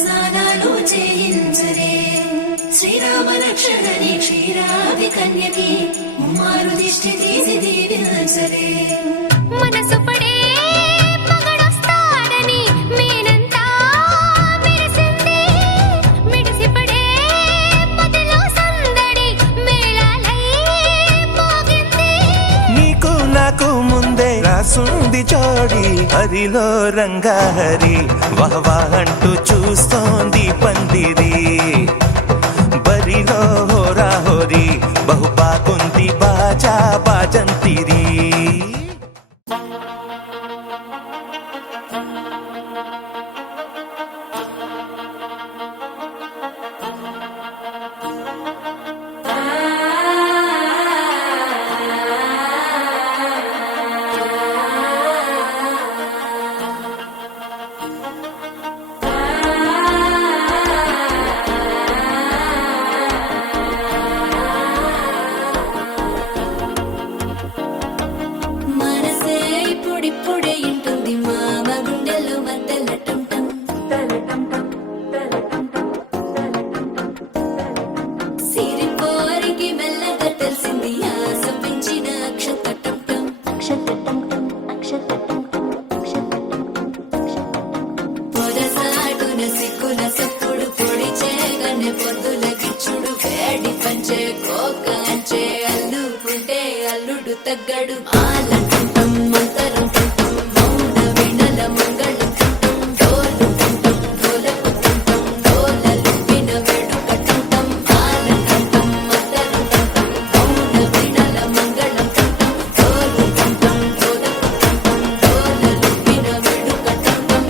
స్నానాలు చేయించరే శ్రీరామ రక్షణని క్షీరాది కన్యకి ముమ్మారు దిష్టి తీసి దీవించరే మనసు పడే మగడొస్తాడని మేనంతా మెరిసింది మిడిసి పడే మదిలో సందడి మేళాలై మోగింది నీకు నాకు ముందే రాసుంది జోడి హరిలో రంగాహరి వహవా అంటూ చూస్తోంది పందిరి బరిలో హోరా హోరి బహు బాగుంది బాజా బాజంతిరి మనసే ఇప్పుడిప్పుడే ఇంటుంది మామ గుండెల్లో మధ్యల టంటం సిరిపోరికి మెల్లగా తెలిసింది ఆశ పెంచిన అక్షత టంటం పొరసాటున సిక్కుల సప్పుడు పొడి చేయగానే పొద్దుల గిచ్చుడు వేడి పంచే కోక అంచే అల్లుకుంటే అల్లుడు తగ్గడు ఆలంటుంటం మంతరం టుంటం మౌన వినల మంగళం టుంటం డోలు టుంటం డోలకు టుంటం డోలలు విన వేడుక టుంటం ఆలంటుంటం మంతరం టుంటం మౌన వినల మంగళం టుంటం డోలు టుంటం డోలకు టుంటం డోలలు విన వేడుక టుంటం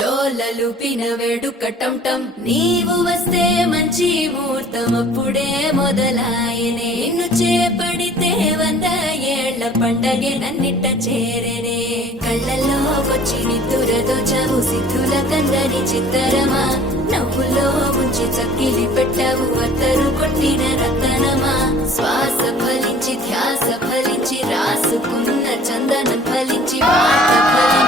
డోలలు పిన వేడుక టంటం నీవు వస్తే మంచి ముహూర్తం అప్పుడే మొదలాయనే నిన్ను చేపడితే 100 ఏళ్ల పండగే నన్నిట్ట చేరనే కళ్ళల్లో వచ్చి నిద్దురతో చావు సిద్ధుల కందని చిత్తరమా నవ్వులో ముంచి చక్కిలి పెట్టావు అత్తరు కొట్టిన రతనమా శ్వాస ఫలించి ధ్యాస ఫలించి రాసుకున్న చందనం ఫలించి మాట ఫలించి